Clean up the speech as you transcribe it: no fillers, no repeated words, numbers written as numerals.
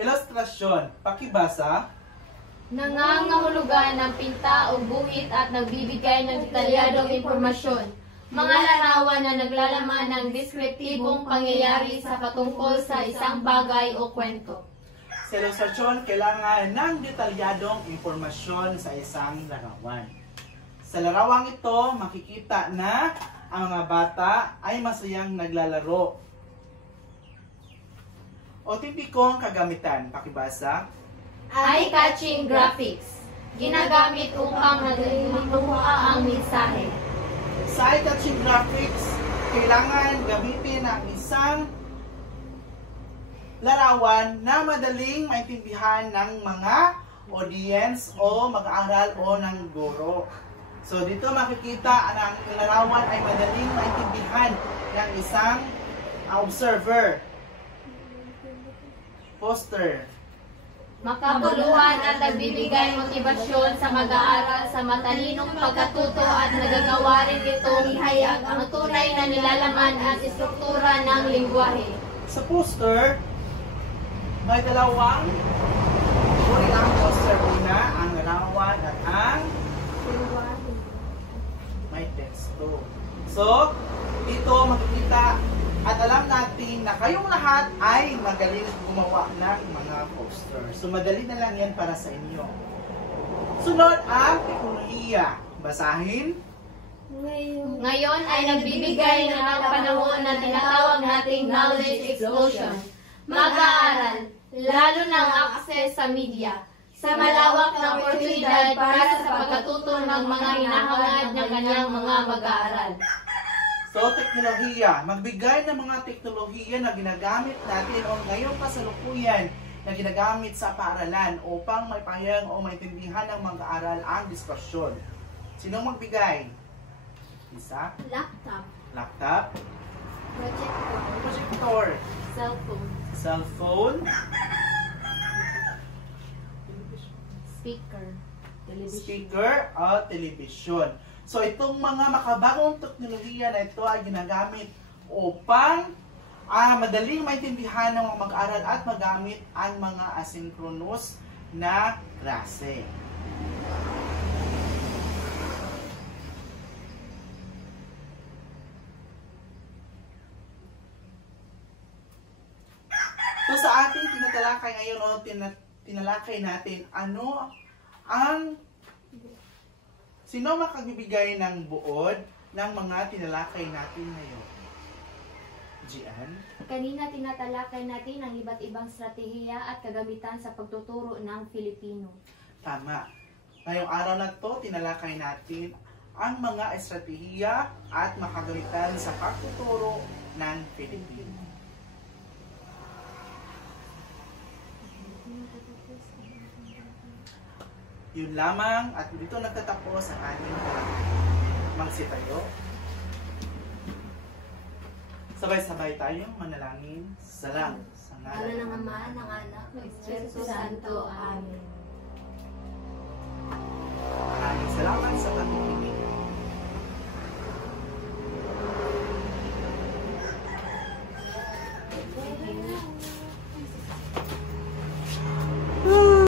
Ilustrasyon. Pakibasa. Nangangahulugan ng pinta o guhit at nagbibigay ng detalyadong impormasyon. Mga larawan na naglalaman ng deskriptibong pangyayari sa patungkol sa isang bagay o kwento. Sa ilustrasyon, kailangan ng detalyadong impormasyon sa isang larawan. Sa larawang ito, makikita na ang mga bata ay masayang naglalaro. Otipikong kagamitan. Pakibasa. Eye-catching graphics. Ginagamit upang makuha ang mensahe. Sa eye-catching graphics, kailangan gamitin ang isang larawan na madaling maintindihan ng mga audience o mag-aaral o ng guro. So dito makikita na ang larawan ay madaling maintindihan ng isang observer. Poster. Makabuluhan at nagbibigay motibasyon sa mag-aaral sa matalinong pagkatuto at nagagawa rin itong ihayag ang tunay na nilalaman at istruktura ng lingwahe. Sa poster, may dalawang uri ng poster. Una, ang larawan at ang may teksto. So, dito makikita at alam natin na kayong lahat ay magaling gumawa ng mga poster. So, madali na lang yan para sa inyo. Sunod ang teknolohiya. Basahin. Ngayon ay nagbibigay na ng panahon na tinatawag nating knowledge explosion. Mag-aaral, lalo ng access sa media, sa malawak na oportunidad para sa pagkatuto ng mga hinahangad ng kanyang mga mag-aaral. So, teknolohiya. Magbigay ng mga teknolohiya na ginagamit natin o ngayong kasalukuyan na ginagamit sa paaralan upang maipahayag o maintindihan ng mag-aaral ang diskusyon. Sinong magbigay? Isa? Laptop. Laptop? Projector. Projector. Cellphone. Cellphone. Speaker. Television. Speaker o telebisyon. So itong mga makabagong teknolohiya na ito ay ginagamit upang madaling maintindihan ng mga mag-aaral at magamit ang mga asynchronous na klase. So sa ating tinatalakay ngayon o tinalakay natin, sino makagbibigay ng buod ng mga tinalakay natin ngayon? Gian? Kanina tinatalakay natin ang iba't ibang strategiya at kagamitan sa pagtuturo ng Filipino. Tama. Ngayong araw na to, tinalakay natin ang mga estratehiya at makagamitan sa pagtuturo ng Filipino. Yun lamang at dito nagtatapos ang ating magsitayo. Sabay-sabay tayong manalangin sa langit. Sa Ngalan ng Ama, ng Anak, ng Espiritu Santo. Amen. Maraming salamat sa patuloy.